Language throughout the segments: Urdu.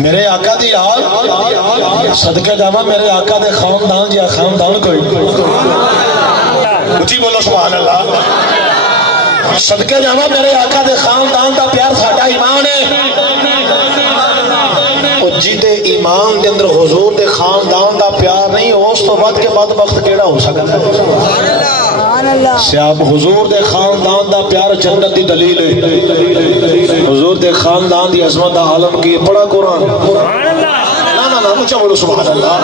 میرے آقا دی آل صدقے جاما میرے آقا دے خاندان یا خاندان کوئی اچھی بولو سبحان اللہ صدقے جاما میرے آقا دے خاندان دا پیار ساڈا ایمان ہے جی دے ایمان دے اندر حضور دے خاندان دا پیار نہیں اس تو بعد کے بعد وقت کیڑا ہو سکتا ہے سیاب حضور دے خاندان دا پیار جنت دی دلیل ہے حضور دے خاندان دی عظمت دا عالم کی پڑا قرآن نا مجھے بولو سبحان اللہ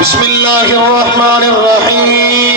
بسم اللہ الرحمن الرحیم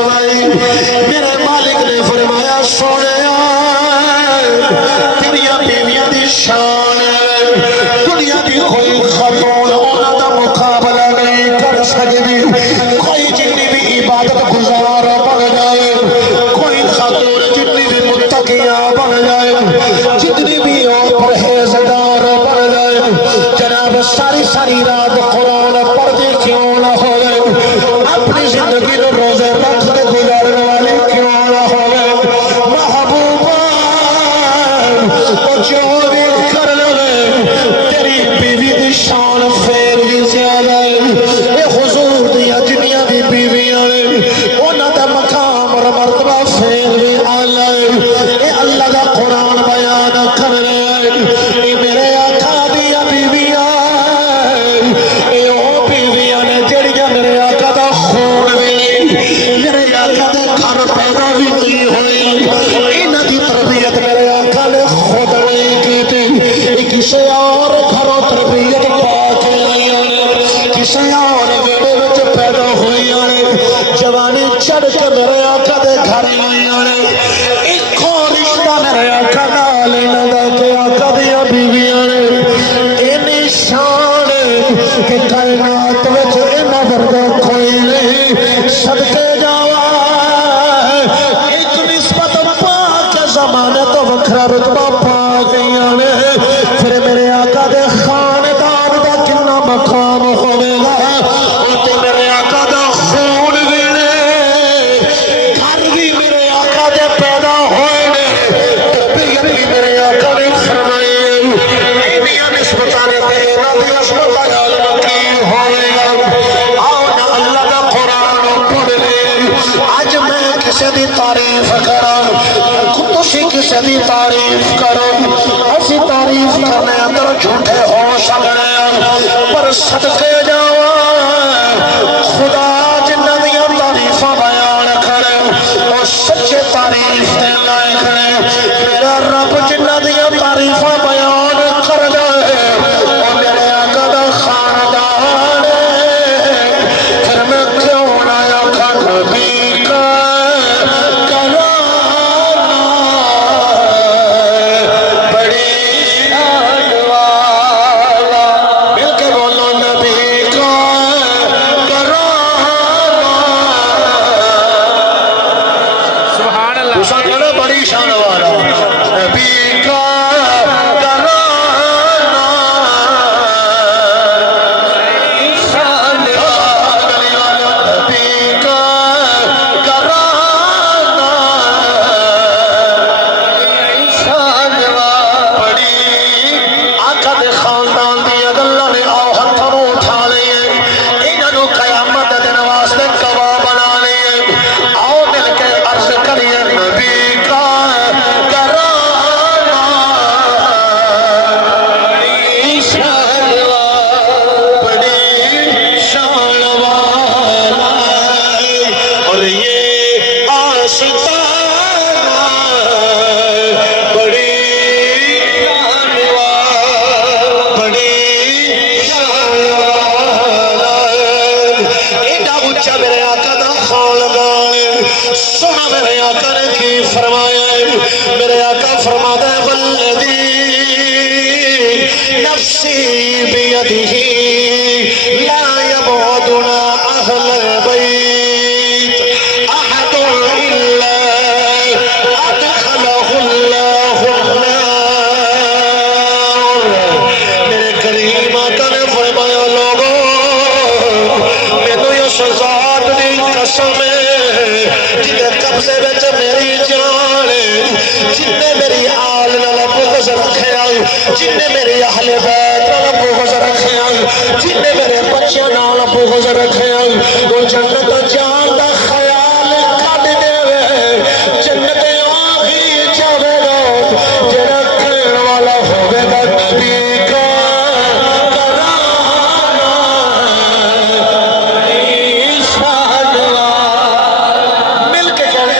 میرے مالک نے فرمایا سونے تیریا بیویاں دی شان دنیا دی کوئی خاتون انہاں دا مقابلہ نہیں کر سکتی کوئی جتنی بھی عبادت گزار بن جائے کوئی خاتون جتنی بھی متقیاں بن جائے جتنی بھی پرہیزگار بن جائے جناب ساری رات قرآن پڑھتے کیوں نہ ہوئے اپنی زندگی کو روزے رکھ کے گزارنے والی کیوں نہ ہوئے محبوبہ جو بھی کر لے تیری بیوی دی شان پھر بھی زیادہ ہے اے حضور دیا جنیاں بھی بیویاں انہاں دا مقام اور مرتبہ پھر بھی اعلیٰ ہے اے اللہ دا قرآن بیان کر رہے ہیں اے میرے آقا دیا بیویاں اے او بیویاں نے جڑیاں میرے آقا دا خون بھی میرے آقا دے گھر پیدا بھی نہیں ہوئی انہاں دی تربیت میرے آقا نے خود نہیں کی تھی کسی اور گھروں تربیت پا کے آئی کسی اور ویڑے وچ پیدا ہوئی جوانی چڑھ کے میرے آقا دے گھر آئی ایک اور رشتہ میرے آقا نال لگا کے آقا دیا بیویاں اینی شان کہ کائنات وچ انہاں ورگا کوئی نہیں صدقے جاوا ایک نسبت پاک زمانے تو وکھرا رتبہ پا گئیاں نے پھر میرے آقا دے خاندان دا کتنا مقام ہوے گا تے میرے آقا دا خون بھی نے گھر بھی میرے آقا دے پیدا ہوئے نے تربیت بھی میرے آقا نے فرمائی اینیاں نسبتاں نے انہاں دی عظمت دا عالم کی ہوے گا آؤ نا اللہ دا قرآن پڑھ لے اج میں کسی دی تعریف کراں تسی کسی دی تعریف کرو اسی تعریف کرنے اندر جھوٹے ہو سکنے پر صدقے جاواں خدا جنہ دیاں تعریفاں بیان کرے اور سچے تعریف دے لائق ہے میرا رب جنہ دیاں تعریفاں بیان کر جائے اور میرے آقا دا خاندان پھر میں کیوں نہ آقا نبی کا کرا قبضے وچ میری جان جن نے میری آل نال بغض رکھیا جن نے میری اہل بیت نال بغض رکھیا جن نے میرے بچیاں نال بغض رکھیا وہ جنت جان دا خیال کڈ دے جنت آہی جاوے گا جڑا کھڑن والا ہوے گا نبی کا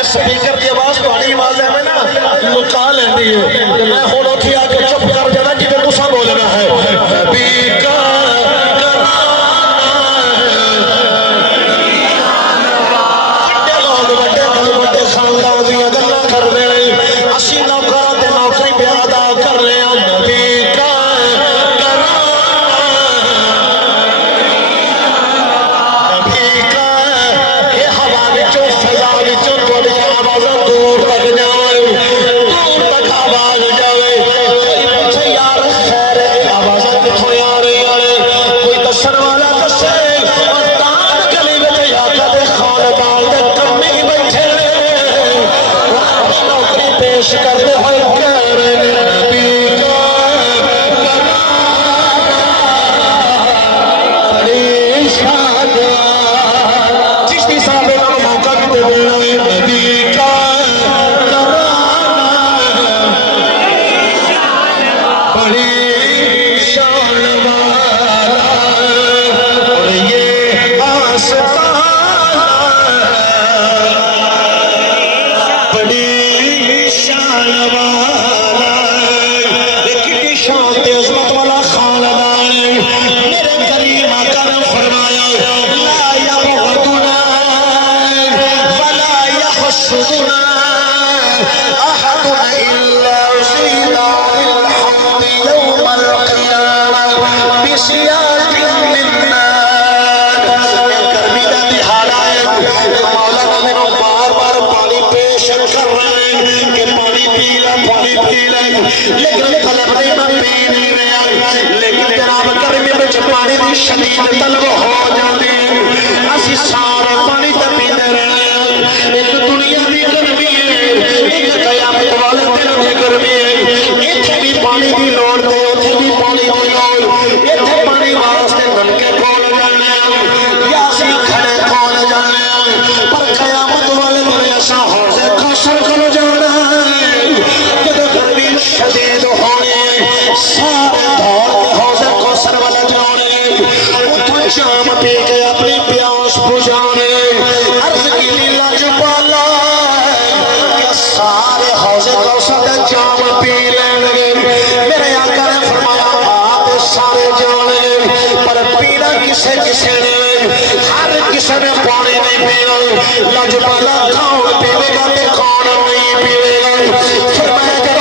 سپیکر کی آواز تھوڑی آواز ہے میں نا لکا لیندی ہے میں ہن اٹھی آ کے چپ کر جانا جی تساں بولنا ہے نبی کا کتے لوگ بڑے خاندان دیاں گلاں کردے نے اسی نوکراں تے نوکری پہ ادا کر رہے ہیں نبی کا دور تک جائے دور تک آواز جائے کوئی پوچھے یار خیر آواز کتوں آ رہی ہے کوئی دسن والا دسے دان گلی میں آقا دے خاندان دے کمی بیٹھے نوکری پیش کرتے ہوئے کہہ رہے نبی کا بڑی شاد چشتی صاحب کا موقع بھی دے دینا نبی کا لیکن طلب نہیں میں پی نہیں رہا لیکن جناب گرمی میں پانی دی شدید طلب ہو جاتی اسی سارے پانی تے پیندے رہے ایک دنیا دی گرمی ہے ایک قیامت والے دن دی گرمی ہے ایتھے بھی پانی دی لوڑ تے اوتھے بھی پانی دی لوڑ ایتھے پانی واسطے نلکے کھول جانے یا اسی کھڑے کھول جانے پر قیامت والے دن ایسا حوض کوثر کھل جانا شدید ہونے سارے دور کے حوض کوثر والا جانے اتھا شام پی کے اپنی پیاس بجھانے عرض کی لیلا جبالا کہ سارے حوض کوثر جام پی لیں گے میرے آقا نے فرمایا آتے سارے جانے پر پینا کسے کسے نے ہر کسے نے پانی نہیں پینا لجبالا کون پیوے گا تے کون نہیں پیوے گا فرمایا کہ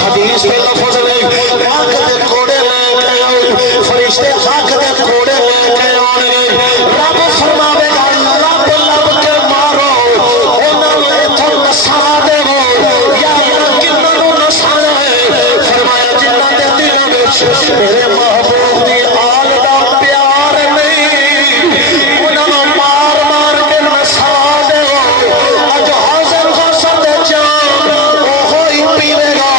حدیث میں لفظ نہیں آنکھ دے کوڑے لے کے آؤ فرشتے آنکھ دے کوڑے لے کے آؤ رب فرماوے گا لب لب کے مارو انہوں نے تو نسا دے ہو یا کنہوں نسانا ہے فرمایا جنہ دے دلوں میں میرے محبوب دی آل دا پیار نہیں انہوں مار مار کے نسا دے ہو اج حاضر خاصر دے جان اوہی پیوے گا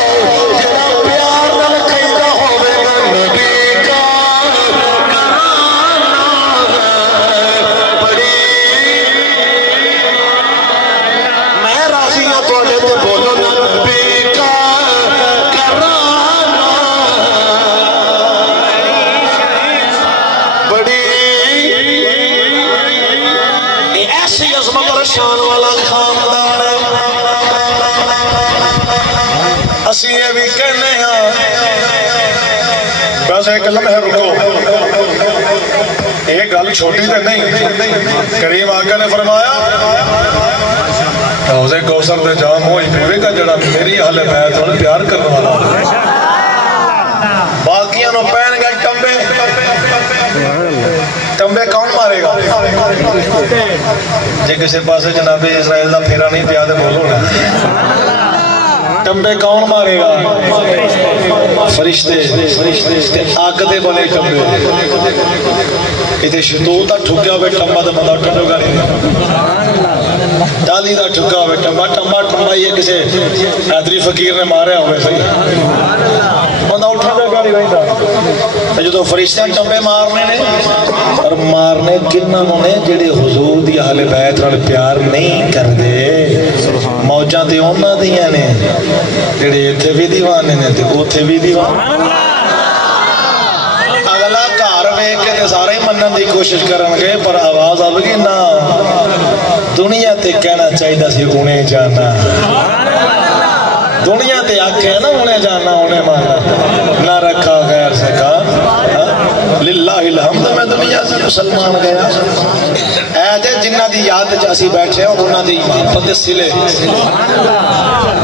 شان والا خاندان اسی یہ بھی کہنے ہیں بس ایک لمحے رکو یہ گل چھوٹی تے نہیں کریم آقا نے فرمایا حوض کوثر دے جام ہوئی پیوے گا جڑا میری اہل بیت نال پیار کرنے والا باقیاں نو پہن گئے ٹمبے کون مارے گا جی کسی پاس جناب اسرائیل دا پھیرا نہیں پیا دے بولو نا ٹمبے کون مارے گا؟ فرشتے اگ دے بنے ٹمبے اتنے شتول دا ٹھکیا ہوئے ٹمبا دا بندہ ٹمبے گا نہیں ڈالی دا ٹھکا ہوئے ٹمبا یہ کسے حیدری فقیر نے مارے ہوئے بندہ اٹھا دے گا نہیں رہتا جو تو فرشتے ٹمبے مارنے نے اور مارنے کنہوں نے جڑے حضور دی اہل بیت نال پیار نہیں کر دے موجاں تے انہاں دیاں نے جڑے ایتھے بھی دیوانے نے تے اوتھے بھی دیوانے اگلا گھر ویکھ کے تے سارے ہی منن دی کوشش کرن گے پر آواز آوے گی نہ دنیا تے کہنا چاہیے سی انہیں جانا دنیا تے آکھے نا انہیں جانا انہیں مانا نہ رکھا غیر سے کا للہ الحمد میں دنیا سے مسلمان گیا اے جے جنہ دی یاد اسی بیٹھے ہیں انہاں دی محبت سلے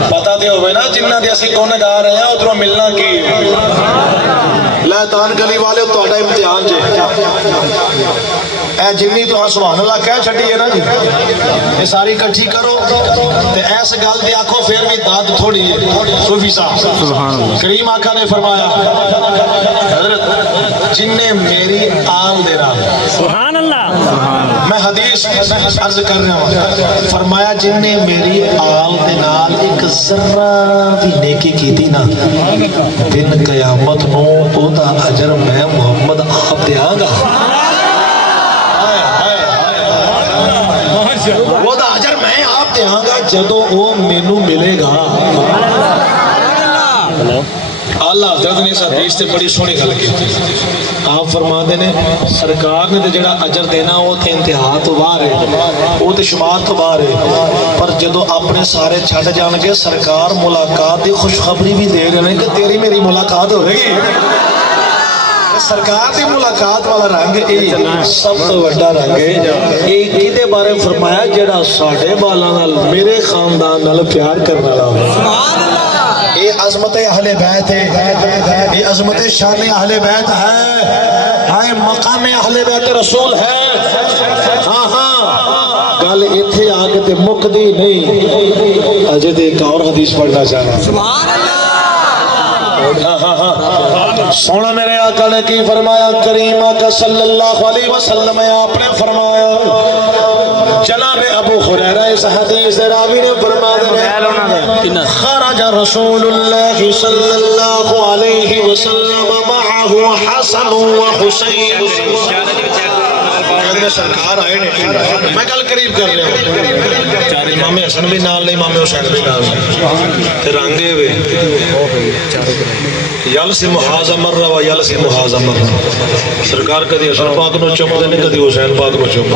پتہ تے ہوئے نا جنہ دی اسی گنہگار ہیں ادھروں ملنا کی لہتان گلی والے تہاڈا امتحان جے اے جنی تو سبحان اللہ کہہ چھٹی ہے نا جی یہ ساری کٹھی کرو تے ایس گل دی آکھو پھر بھی داد تھوڑی ہے صوفی صاحب کریم آقا نے فرمایا حضرت جن نے میری آل دے رہا سبحان اللہ میں حدیث عرض کر رہا ہوں فرمایا جن نے میری آل دے نال ایک ذرہ دی نیکی کی تھی نا دن قیامت نو او دا اجر میں محمد آپ دیاں گا وہ دا اجر میں آپ دیاں گا جدو وہ مینوں ملے گا اللہ حضرت نے اس حدیث سے بڑی سونی گل کی آپ فرما دے نے سرکار نے جڑا اجر دینا وہ تے انتہا تو باہر ہے وہ تے شمار تو باہر ہے پر جدو اپنے سارے چھڈ جان گے سرکار ملاقات دی خوشخبری بھی دے رہے ہیں کہ تیری میری ملاقات ہو رہی ہے سرکار دی ملاقات والا رنگ سب تو بڑا رنگ ہے یہ دے بارے فرمایا جڑا ساڈے بالاں نال میرے خاندان نال پیار کرنے والا یہ عظمت اہل بیت ہے یہ عظمت شان اہل بیت ہے مقام اہل بیت رسول ہے ہاں ہاں گل ایتھے آ کے تے مکدی نہیں اجے تے ایک اور حدیث پڑھنا چاہنا سبحان اللہ سونا میرے آقا نے کی فرمایا کریم آقا صلی اللہ علیہ وسلم آپ نے فرمایا جناب ابو ہریرہ اس حدیث راوی نے فرمایا خرج رسول اللہ صلی اللہ علیہ وسلم معه حسن و حسین سرکار آئے میں کل قریب کر رہا ہوں امام حسن بھی نال امام حسین بھی نال رنگے ہوئے یل سے محاذہ مر رہا یل سے محاذہ مر رہا سرکار کدی حسن پاک نو چومتے نہیں کدی حسین پاک نو چومتے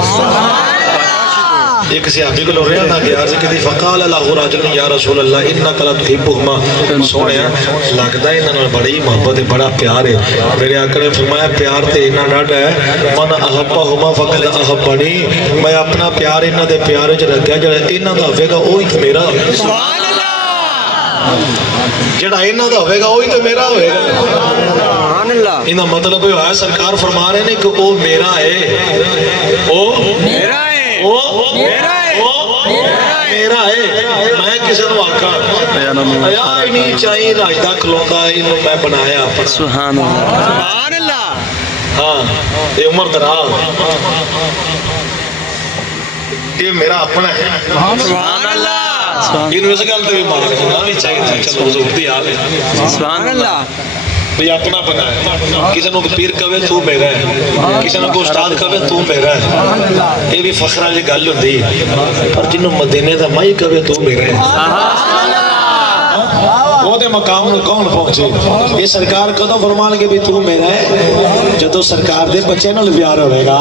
ایک صحابی کو لوریاں نہ گیا کہ فقال اللہ رجل یا رسول اللہ انک لتحبهما سونے لگدا ہے انہاں بڑی محبت ہے بڑا پیار ہے میرے آقا نے فرمایا پیار تے انہاں ڈاڈا ہے من احبهما فقد احبنی میں اپنا پیار انہاں دے پیار وچ رکھیا جڑا انہاں دا ہوے گا وہی تے میرا سبحان اللہ جڑا انہاں دا ہوے گا وہی تے میرا ہوے گا سبحان اللہ انہاں مطلب یہ ہے سرکار فرما رہے ہیں کہ وہ میرا ہے وہ میرا ہے میرا ہے میں کسی نے آکھا آیا نہیں چاہیے راجدہ کھلوندا انہوں میں بنایا سبحان اللہ ہاں یہ عمر دراز یہ میرا اپنا ہے سبحان اللہ انہوں اس گل تے بھی مان لینا بھی چاہیے چلو حضور دی آل ہے سبحان اللہ بھئی اپنا بنا ہے کسی نے پیر کہے تو میرا ہے کسی نے کو استاد کہے تو میرا ہے یہ بھی فخرہ جی گل ہوندی پر جنوں مدینے دا مائی کہے تو میرا ہے وہ دے مقام میں کون پہنچے یہ سرکار کدو فرمان کے بھی تو میرا ہے جدو سرکار دے بچے نال پیار ہوئے گا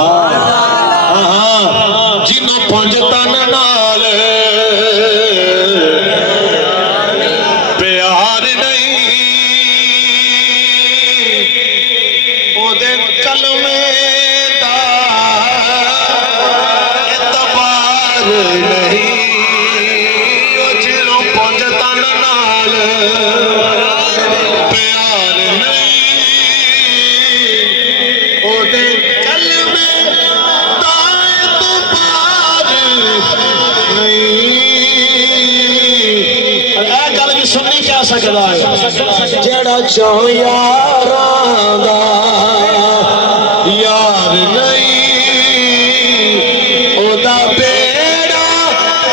جنوں پنجتا نال پیار نہیں او دے کلمے دا اعتبار نہیں او جنوں پنجتا نال پیار نہیں او دے کلمے دا اعتبار نہیں اے گل بھی سننی سکتا ہے جڑا چاہو یاراں دا یار نہیں او دا بیڑا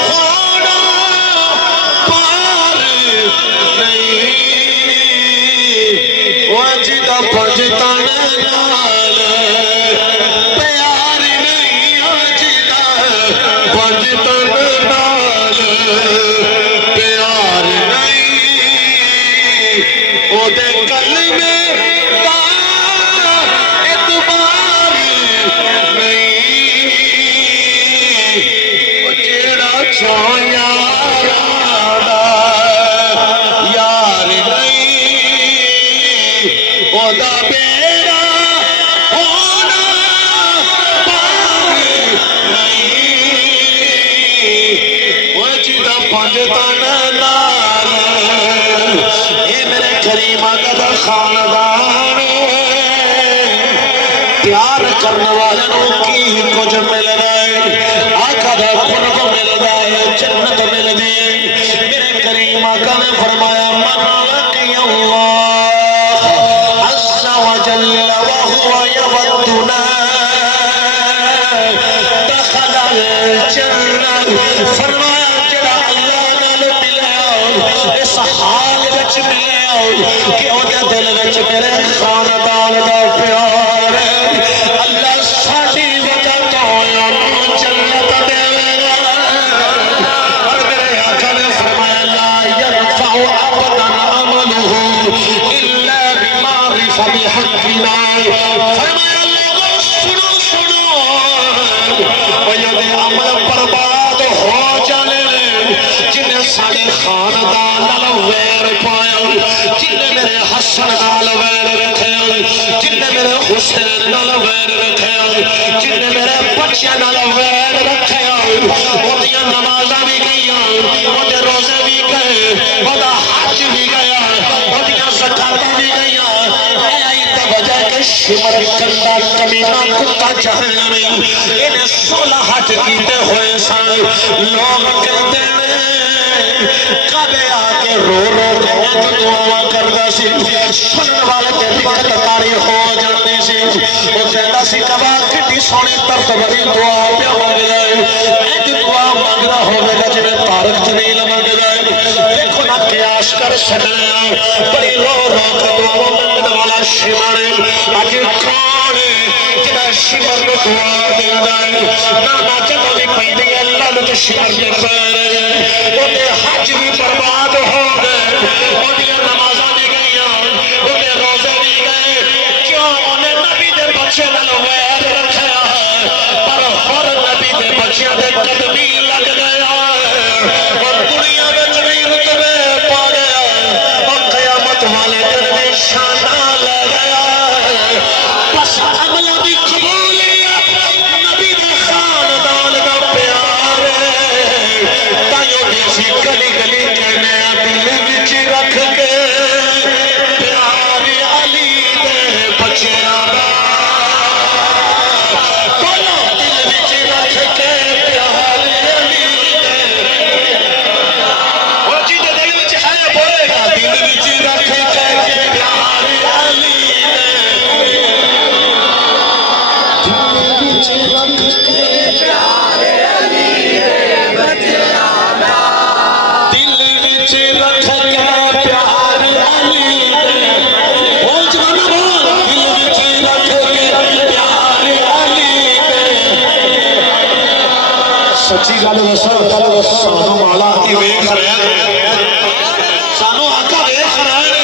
ہونا پار نہیں او جدا پجتن نال پیار نہیں او جدا پجتن نال پیار نہیں او دے کلمے دا اعتبار نہیں او جیڑا چاہو یاراں دا یار نہیں او دا بیڑا ہونا پار نہیں او جدا پجتن نال اے میرے کریم آقا دا خاندان پیار کرنے والوں کی کچھ مل رہا ہے آقا دا قرب مل رہا ہے جنت مل دی ہے میرے کریم آقا نے فرمایا من لقی اللہ عز و جل وهو یودنا دخل الجنہ فرمایا جڑا اللہ نال ملیا اس حال وچ ملیا کہ او دے دل وچ میرے خاندان دا پیار ہے اللہ ساڈی وجہ تو جنت دے گا اور میرے آقا نے فرمایا لا يرفع ابدا عمله الا بمعرفة حقنا فرمایا لوگوں سنو سنو وہ یہ عمل برباد ہو جانے جنہیں سارے خاندان نال ویر پایا جنہیں میرے حسن نال ویر رکھے جنہیں میرے حسین نال ویر رکھے جنہیں میرے بچے نال ویر رکھے وہ دیا نمازہ بھی گئیاں وہ دے روزے بھی گئے وہ دا حج بھی گیا وہ دیا زکاة بھی گئیاں اے آئی تا وجہ کہ شمر کندہ کمینہ کتا جہنمی انہیں 16 حج کیتے ہوئے سان لوگ کہتے ہیں کبے آکے رو رو کے دعا کردہ سی سنن والے تے لکھت تاری ہو جانے سی وہ کہتا سی کبا کٹی سونے ترت بڑی دعا پہ مانگ جائے ایک دعا مانگنا ہوگا گا جنہیں تارک جمیل مانگ جائے دیکھو نا قیاس کر سکنے بڑی رو رو کے دعا مانگنا والا شمار آج کون جنہیں شمر کو دعا دے جائے نانا جب بھی پہنے اللہ نے شمر کے پہنے انہیں حج بھی برباد ہو گئے انہیں نمازہ بھی گئیاں انہیں روزے بھی گئے کیوں انہیں نبی دے بچے نال ویر رکھیا پر ہر نبی دے بچے دے قدمی لگ گیا اور دنیا میں بھی رتبے پا گیا اور قیامت والے دن میں شانہ لے گیا بس عملہ بھی قبولیت نبی دے خاندان کا پیار ہے تائیوں دیسی گلی گلی کہنے دل وچ رکھ کے پیار علی دے بچیاں دا بولو دل وچ رکھ کے پیار علی دے وہ جی دے دل وچ ہے بولے گا دل وچ رکھ کے پیار علی دے دل وچ رکھ کے پیار علی دے بچیاں دا دل وچ رکھ کے پیار علی دے بول جوانا بول دل وچ رکھ کے پیار علی دے سچی گل دسو سانو مولا کی ویکھ رہے سانو آقا ویکھ رہے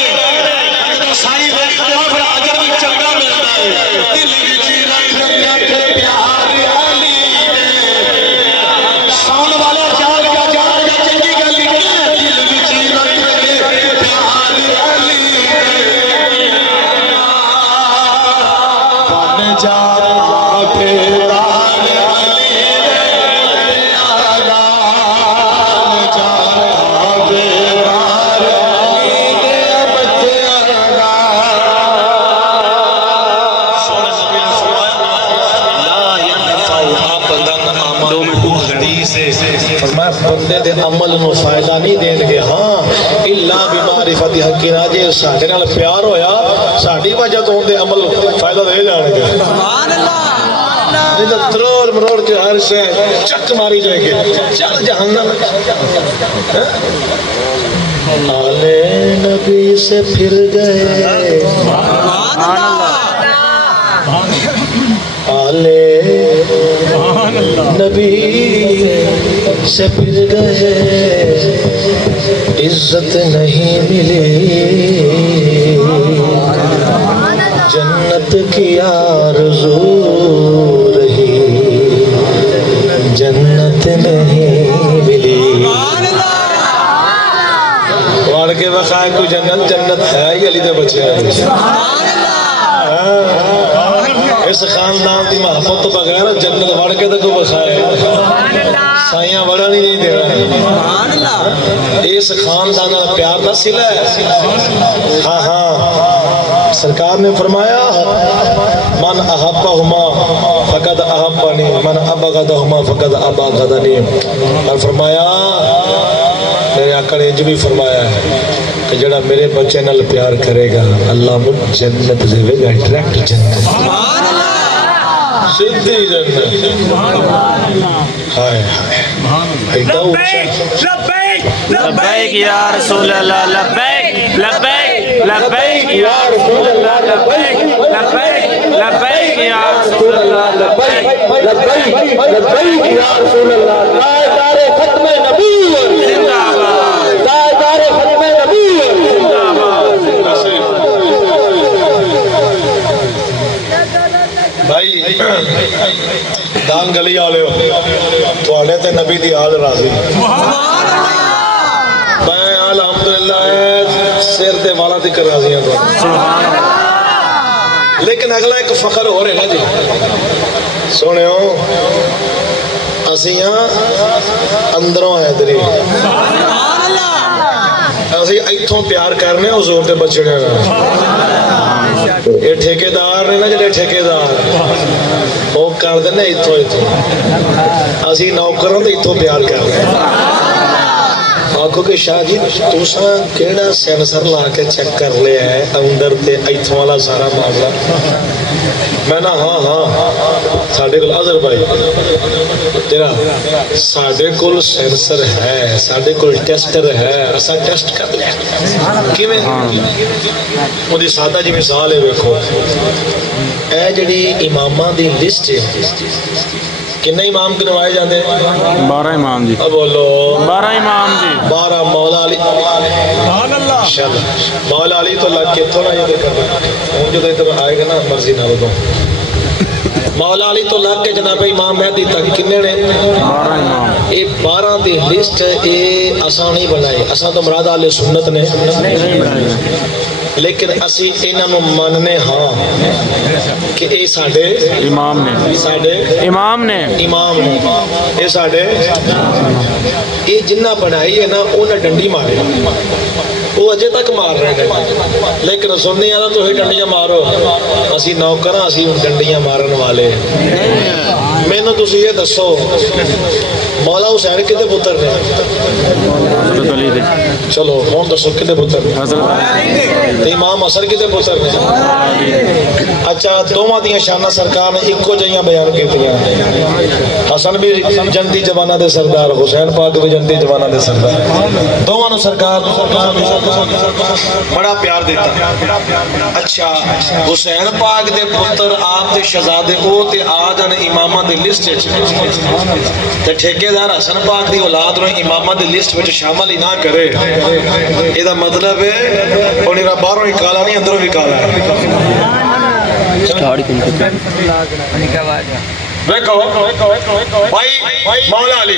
جدوں سائی ویکھدے ہو پھر اجر بھی چنگا ملدا ہے دل وچ رکھ کے پیار علی دے سون والے جان گیا چنگی گل لکھے دل وچ رکھ کے پیار علی دے بن جا پیدار علی دے پیارا جا پیدار علی دے بچیاں سونے نبی نے فرمایا لا عمل نو فائدہ نہیں دین گے ہاں الا بمعرفت حق راجے ساڈے نال پیار ہویا ساڈی وجہ تو اون دے عمل فائدہ دے جان گے سبحان اللہ نہیں تو تروڑ مروڑ کے ہر شے چک ماری جائے گی چل جہنم آل نبی سے پھر گئے آل نبی سے پھر گئے عزت نہیں ملی جنت کی آرزو رہی جنت نہیں ملی وار کے بخائے کوئی جنت جنت ہے ہی علی دے بچے ہیں اس خاندان دی محبت تو بغیر جنت وڑ کے تو کوئی بخائے سائیاں بڑا نہیں دے رہا اس خاندان پیار نہ سلا ہے ہاں ہاں سرکار نے فرمایا من احبہما فقد احبنی من ابغضہما فقد ابغضنی اور فرمایا میرے آقا نے جو بھی فرمایا ہے کہ جڑا میرے بچے نال پیار کرے گا اللہ مجھ جنت دے گا ڈائریکٹ جنت سیدھی جنت ہائے ہائے لبیک لبیک یا رسول اللہ لبیک لبیک لبیک یا رسول اللہ لبیک لبیک لبیک یا رسول اللہ لبیک لبیک لبیک یا رسول اللہ تاجدار ختم نبی زندہ باد تاجدار ختم نبی زندہ باد بھائی دان گلی آلے ہو تو آلے تے نبی دی آل راضی میں الحمدللہ سیر تے والا دکر راضی ہیں تو لیکن اگلا ایک فخر ہو رہے نا جی سونے ہو اسیاں اندروں آئے دری اسی ایتھوں پیار کرنے حضور تے بچڑے ہیں یہ ٹھیکیدار نے نا جڑے ٹھیکیدار وہ کر دینے ایتھوں ایتھوں اسی نوکروں تے ایتھوں پیار کر رہے ہیں آنکھوں کہ شاہ جی توساں کیڑا سینسر لا کے چیک کر لیا ہے اندر تے ایتھوں والا سارا معاملہ میں نا ہاں ہاں ساڑھے کل عذر بھائی تیرا ساڑھے کل سینسر ہے ساڑھے کل ٹیسٹر ہے اسا ٹیسٹ کر لیا کی میں مجھے سادہ جی مثال ہے دیکھو اے جڑی امامہ دی لسٹ ہے کتنے امام کے نوائے جاندے 12 امام جی اب بولو 12 امام جی 12 مولا علی مولا علی تو لگ کے تھوڑا یہ کرنا ہوں جو تو آئے گا نا مرضی نہ دو مولا علی تو لگ کے جناب امام مہدی تک کنے نے 12 امام یہ 12 دی لسٹ یہ اساں نہیں بنائی اساں تو مراد اہل سنت نے لیکن اسی انہاں ماننے ہاں کہ اے ساڈے امام نے ساڈے امام نے اے ساڈے یہ جنہ بنائی ہے نا انہاں ڈنڈی مارے وہ اجے تک مار رہے ہیں لیکن سننی آنا تو ہی ڈنڈیاں مارو اسی نوکر ہاں اسی ڈنڈیاں مارن والے میں نے تسی یہ دسو مولا حسین کتے پتر نے حضرت علی دے چلو ہون دسو کتے پتر نے امام حسن کتے پتر نے اچھا دوواں دیاں شانہ سرکار نے ایکو جہیاں بیان کیتیاں حسن بھی جنتی جوانہ دے سردار حسین پاک بھی جنتی جوانہ دے سردار دوواں نو سرکار بڑا پیار دیتا اچھا حسین پاک دے پتر آپ دے شہزادے او تے آ جانے امامہ دے لسٹ تے ٹھیکیدار حسن پاک دی اولاد رو امامہ دے لسٹ وچ شامل ہی نہ کرے یہ دا مطلب ہے انہیں را باہروں ہی کالا نہیں اندروں بھی کالا ہے دیکھو بھائی مولا علی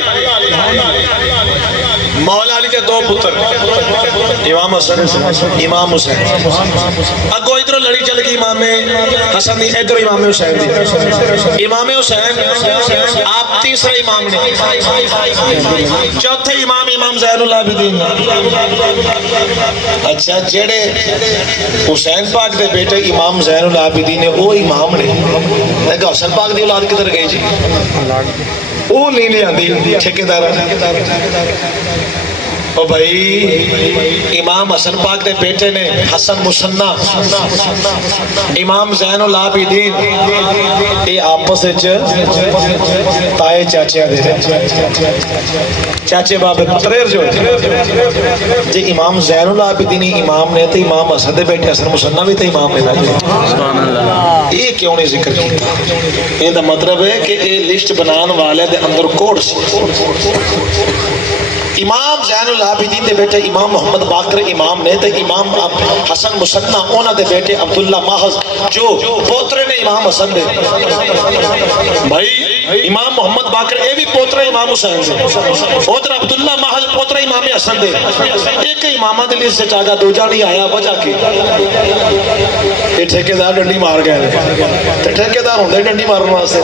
مولا علی کے دو پتر امام حسن امام حسین اگو ادھر لڑی چل گئی امام حسن دی ادھر امام حسین دی امام حسین آپ تیسرا امام نے چوتھے امام امام زین العابدین اچھا جڑے حسین پاک دے بیٹے امام زین العابدین نے وہ امام نے حسن پاک دی اولاد کدھر گئی جی وہ نہیں لے آتی ٹھیکیدار او بھائی امام حسن پاک دے بیٹے نے حسن مسنہ امام زین العابدین یہ آپس تائے چاچے دے چاچے بابے پتریر جو جی امام زین العابدین امام نے تو امام حسن دے بیٹے حسن مسنہ بھی تو امام نے سبحان اللہ یہ کیوں نہیں ذکر کیتا یہ دا مطلب ہے کہ یہ لسٹ بنان والے دے اندر کوڑ سی امام زین العابدین دے بیٹے امام محمد باقر امام نے تے امام حسن مسنہ اونا دے بیٹے عبداللہ محض جو پوترے نے امام حسن دے بھائی امام محمد باقر اے بھی پوترے امام حسین دے پوتر عبداللہ محض پوترے امام حسن دے ایک امامہ دے لیے سے چاہتا دوجہ نہیں آیا وجہ کی یہ ٹھیکیدار ڈنڈی مار گئے تے ٹھیکیدار ہوندے ڈنڈی مارن واسطے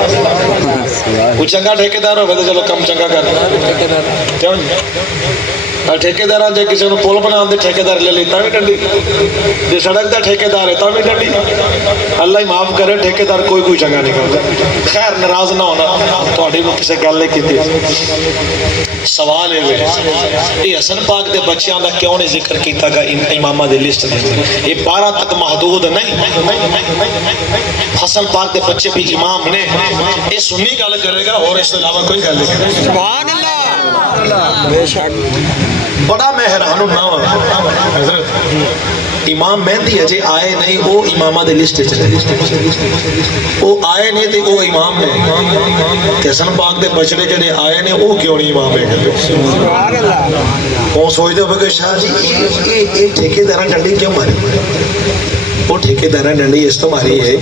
کوئی چنگا ٹھیکیدار ہوگا تو چلو کم چنگا کر کیوں ٹھیکیدار جے کسی نے پول بنا دے ٹھیکیدار لے لیتا بھی ڈنڈی جے سڑک دا ٹھیکیدار ہے تا بھی ڈنڈی اللہ ہی معاف کرے ٹھیکیدار کوئی چنگا نہیں کرتا خیر ناراض نہ ہونا تہاڈی کو کسی گل نہیں کیتی سوال ہے یہ حسن پاک دے بچیاں دا کیوں نہیں ذکر کیتا گا امامہ دے لسٹ دے یہ 12 تک محدود نہیں حسن پاک دے بچے بھی امام نے یہ سنی گل کرے گا اور اس کے علاوہ کوئی گل نہیں سبحان اللہ بے شک بڑا میں حیران ہوں حضرت امام مہدی اجے آئے نہیں وہ امامہ دے لسٹ چلے وہ آئے نہیں تھے وہ امام نے حسن پاک دے بچڑے جڑے آئے نے وہ کیوں نہیں امام ہے سبحان اللہ وہ سوچتے ہو کہ شاہ جی یہ ٹھیکیدار ڈنڈی کیوں ماری وہ ٹھیکیدار ڈنڈی اس تو ماری ہے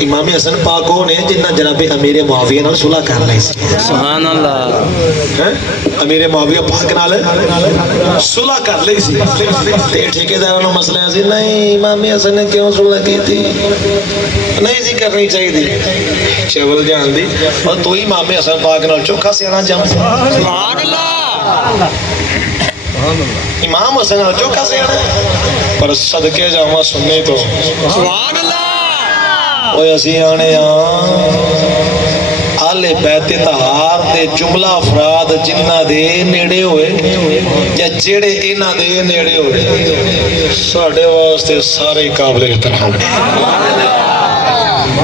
امام حسن پاک وہ نے جنہ جناب امیر معاویہ نال صلح کر لی سبحان اللہ امیر معاویہ پاک نال صلح کر لی سی تے ٹھیکیدار نو مسئلہ سی نہیں امام حسن نے کیوں صلح کی تھی نہیں سی کرنی چاہیے تھی چول جان دی اور تو ہی امام حسن پاک نال چوکھا سیانا جام سبحان اللہ امام حسن نال چوکھا سیانا پر صدقے جاواں سننے تو سبحان اللہ اوے اسی آنے آل بیت طہار دے جملہ افراد جنہ دے نیڑے ہوئے یا جڑے انہاں دے نیڑے ہوئے ساڈے واسطے سارے قابل احترام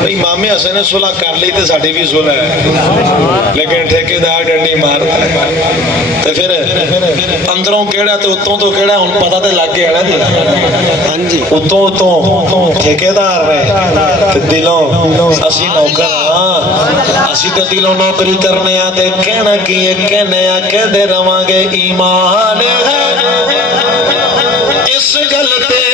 امام حسن نے صلح کر لی تے ساڈی بھی صلح ہے لیکن ٹھیکیدار ڈنڈی مارتا ہے تے پھر اندروں کیڑا تے اتوں تو کیڑا ہن پتہ تے لگ گیا نا ہاں جی اتوں ٹھیکیدار نے تے دلوں اسی نوکر ہاں اسی تے دلوں نوکری کرنے آ تے کہنا کی کہنے آ کہندے رواں گے ایمان ہے اس گل تے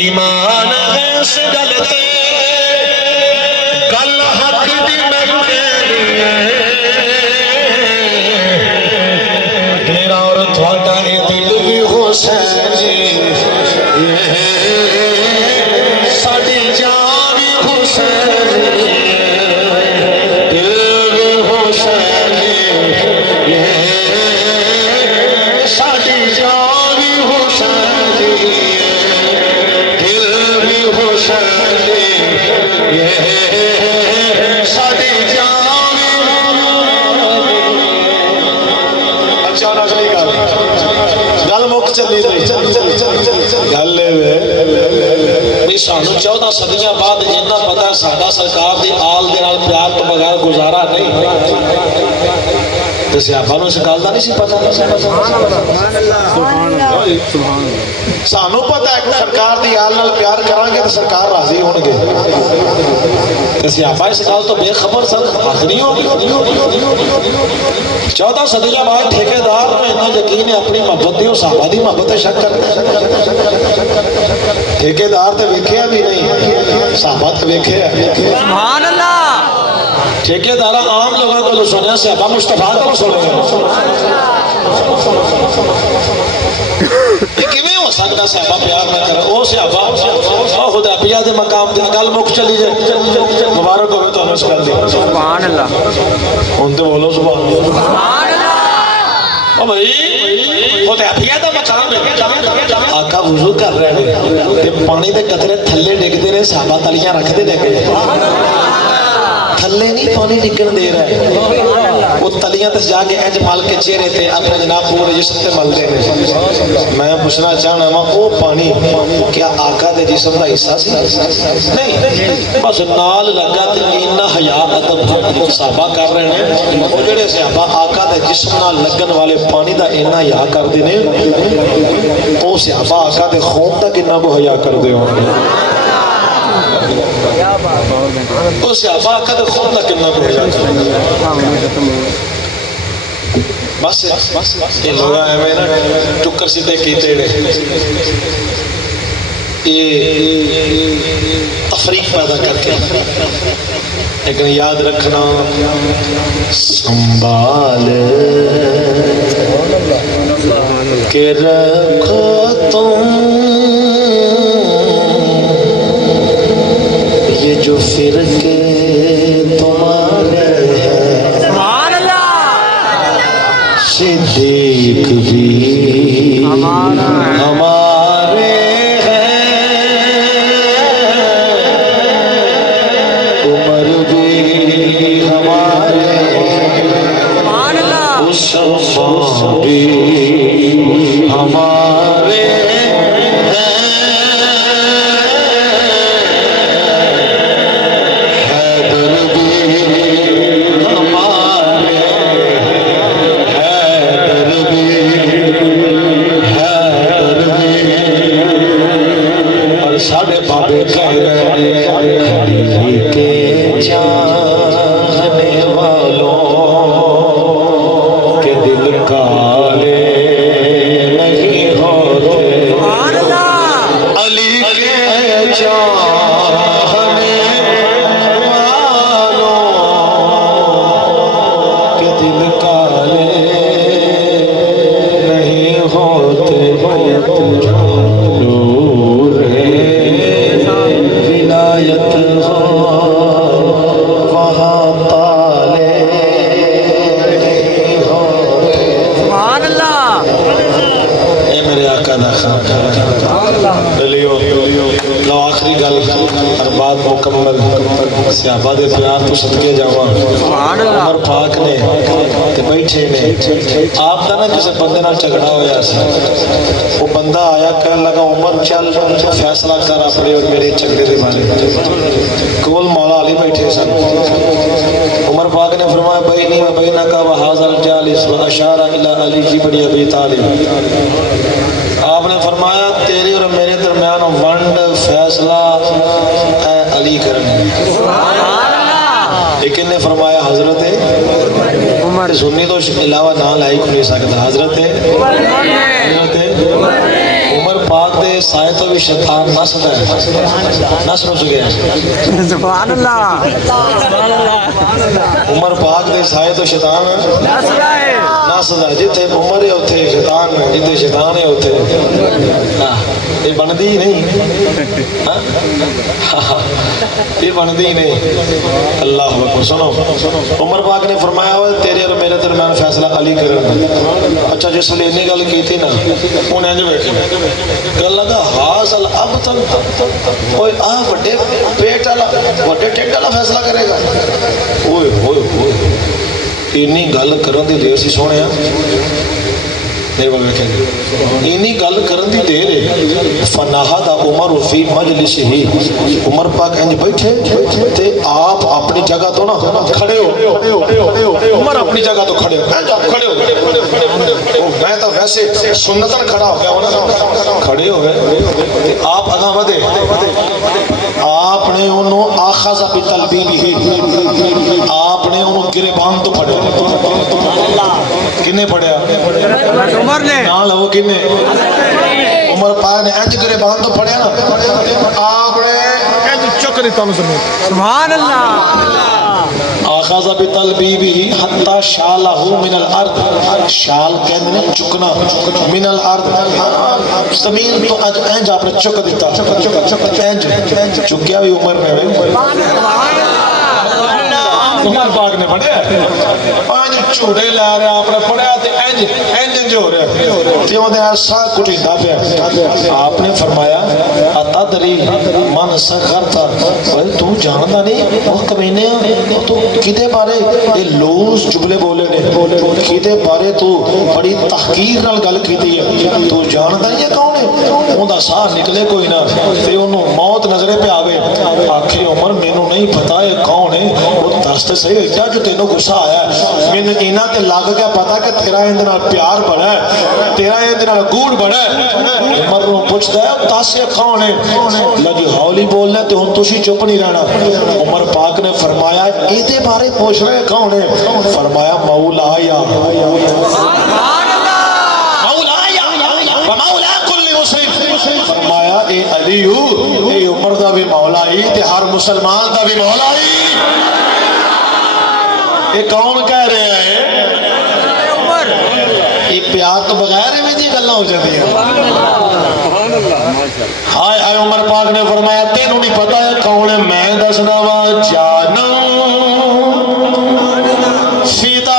ایمان ہے اس گل تے گل حق دی میرا اور تھوڑا اے دل بھی حسین ساڈی جان بھی حسین دل بھی حسین ساڈی جان بھی حسین سانو 14 صدیاں بعد اتنا پتا ساڈا سرکار دی آل دے نال پیار تو بغیر گزارا نہیں تے صحابہ نوں اس گل دا نہیں سی پتا سانو پتا ہے کہ سرکار دی آل نال پیار کران گے تے سرکار راضی ہون گے تے صحابہ اس گل تو بے خبر سن حق نہیں ہوگی 14 صدیاں بعد ٹھیکیدار نوں اتنا یقین ہے اپنی محبت دی صحابہ دی محبت تے شک کرتا ٹھیکیدار تے ویکھیا بھی نہیں صحابہ تے ویکھیا سبحان اللہ ٹھیکیدار عام لوگوں کو سنیا صحابہ مصطفیٰ کو سنیا یہ کیویں ہو سکتا صحابہ پیار نہ کرے او صحابہ حدیبیہ دے مقام تے گل مک چلی جائے مبارک ہوے تانوں اس گل دی سبحان اللہ ہن تے بولو سبحان اللہ او بھائی وہ تے ابھیا دا مقام ہے آقا وضو کر رہے ہیں تے پانی دے قطرے تھلے ڈگدے نے صحابہ تلیاں رکھ دے نے تھلے نہیں پانی نکل دے رہا ہے وہ تلیاں تے جا کے اج مل کے چہرے تے اپنے جناب پورے جسم تے مل دے میں پوچھنا چاہنا وا او پانی کیا آقا دے جسم دا حصہ سی نہیں بس نال لگا تے اتنا حیا ادب صحابہ کر رہے ہیں او جڑے صحابہ آقا دے جسم نال لگن والے پانی دا اتنا حیا کردے نے او صحابہ آقا دے خون دا کتنا کو حیا کردے ہون گے تو صحابہ آقا دے خون دا کتنا کو حیا کردے بس یہ لوگا ہے میں نا ٹکر سیدھے کیتے نے یہ تفریق پیدا کر کے لیکن یاد رکھنا سنبھال کے رکھو تم یہ جو فرقے تمہارے ہیں صدیق بھی ہمارے ہیں عمر بھی ہمارے عثمان بھی ہمارے صحابہ دے پیار تو صدقے جاواں عمر پاک نے تے بیٹھے نے آپ دا نا کسے بندے نال جھگڑا ہویا سی وہ بندہ آیا کہنے لگا عمر چل فیصلہ کر اپنے اور میرے جھگڑے دے بارے کول مولا علی بیٹھے سن عمر پاک نے فرمایا بینی و بینک و ھذا الجالس و اشار الی علی بن ابی طالب آپ نے فرمایا تیرے اور میرے درمیان ونڈ فیصلہ اے علی کرنے لیکن نے فرمایا حضرت عمر سنی تو علاوہ نہ لائق نہیں سکتا حضرت عمر پاک دے سائے تو بھی شیطان نسدا ہے نس نس گیا سبحان اللہ عمر پاک دے سائے تو شیطان نسدا ہے نسدا جتھے عمر ہے اوتھے شیطان ہے جتھے شیطان ہے اوتھے یہ بندی ہی نہیں یہ بندی ہی نہیں اللہ اکبر سنو عمر پاک نے فرمایا ہوا تیرے اور میرے درمیان فیصلہ علی کرنا اچھا جس نے اتنی گل کی تھی نا انہیں جو بیٹھے گل لگا حاصل اب تک کوئی وڈے پیٹ والا وڈے ٹھڈ والا فیصلہ کرے گا اوئے ہوئے ہوئے اتنی گل کرن دی دیر سی سونے اینی گل کرن دی دیر ہے فنہد عمر فی مجلس ہی عمر پاک انج بیٹھے تے آپ اپنی جگہ تو نا کھڑے ہو عمر اپنی جگہ تو کھڑے ہو انج آپ کھڑے ہو میں تو ویسے سنتاً کھڑا ہو گیا ہونا کھڑے ہو گئے تے آپ اگاں ودے آپ نے انہوں آخذ بتلبیبہ آپ نے انہوں گریبان تو پڑھے کنے پڑھیا عمر نے نال ہو کنے عمر پاک نے انج گریبان تو پڑھیا نا آپ نے انج چک دیتا سبحان اللہ آخذ بتلبیبہ حتی شالہ من الارض شال کہنے نے چکنا من الارض زمین تو انج آپ نے چک دیتا انج چکیا بھی عمر نے عمر پاک نے پڑھیا پانچ جھوڑے لے رہا آپ نے پڑھیا تے انج ہو رہا تے اون دے ایسا کٹیندا پیا آپ نے فرمایا اتدری من سخرتا اوے تو جاندا نہیں او کمینے تو کدے بارے یہ لوز جملے بولے نے کدے بارے تو بڑی تحقیر نال گل کیتی ہے تو جاندا نہیں ہے کون ہے اوندا ساہ نکلے کوئی نہ تے اونوں موت نظرے پہ آوے آخری عمر مینوں نہیں پتا یہ کون ہے وہ دس تے صحیح ایڈا جو تینوں غصہ آیا ہے مینوں اینا تے لگ گیا پتا کہ تیرا اندر نال پیار بڑا ہے تیرا اندر نال گوڑ بڑا ہے عمر نوں پوچھدا ہے دس یہ کون ہے لگی ہولی بولنا تے ہن تسی چپ نہیں رہنا عمر پاک نے فرمایا اے دے بارے پوچھ رہے کون ہے فرمایا مولا یا فرمایا اے علی اے عمر دا بھی مولا ہی تے ہر مسلمان دا بھی مولا ہی اے کون کہہ رہے ہیں اے پیار تو بغیر میں دی گلاں ہو جاتی ہیں ہائے ہائے عمر پاک نے فرمایا تینوں نہیں پتا ہے کون ہے میں دسنا وا جانم فدا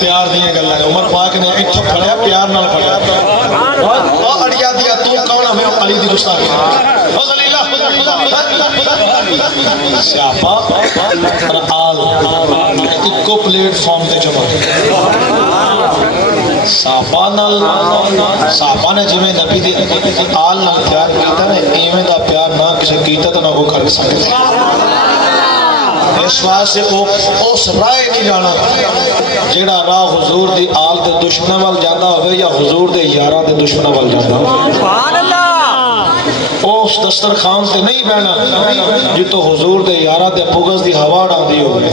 پیار دیا گلا عمر پاک نے اتوں پڑھیا پیار نال پڑھیا اڑیا دیا تو کون ہمیں علی دی گستاخی سیاپا اور آل ایکو پلیٹ فارم تے جمع صحابہ نے جویں نبی دے آل نال پیار کیتا نا ایویں دا پیار نہ کسی کیتا تو نہ وہ کر سکتے اس واسطے اس رائے نہیں جانا جیڑا راہ حضور دی آل دے دشمنوں وال جاندا ہوئے یا حضور دے یاراں دے دشمنوں وال جاندا ہوئے سبحان اللہ اس دسترخوان تے نہیں بیٹھنا جتوں حضور دے یاراں دے بغض دی ہوا اڑاندی ہوئے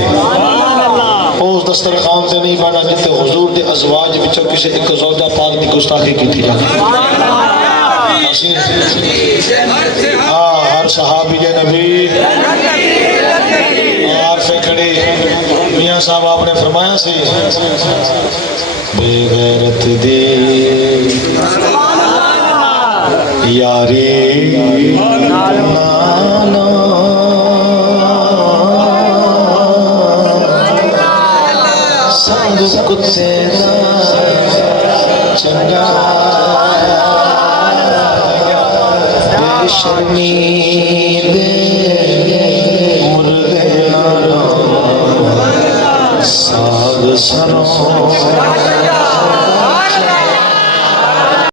اس دسترخوان سے نہیں بیٹھنا جتے حضور دے ازواج وچوں کسی ایک زوجہ پاک دی گستاخی کی تھی جاتی ہر صحابی نبی عارف کھڑی میاں صاحب آپ نے فرمایا سی بے غیرت دی یاری نالو سنگ کتے دا چنگا بے شرمی دے مرغے نالو ساگ سروں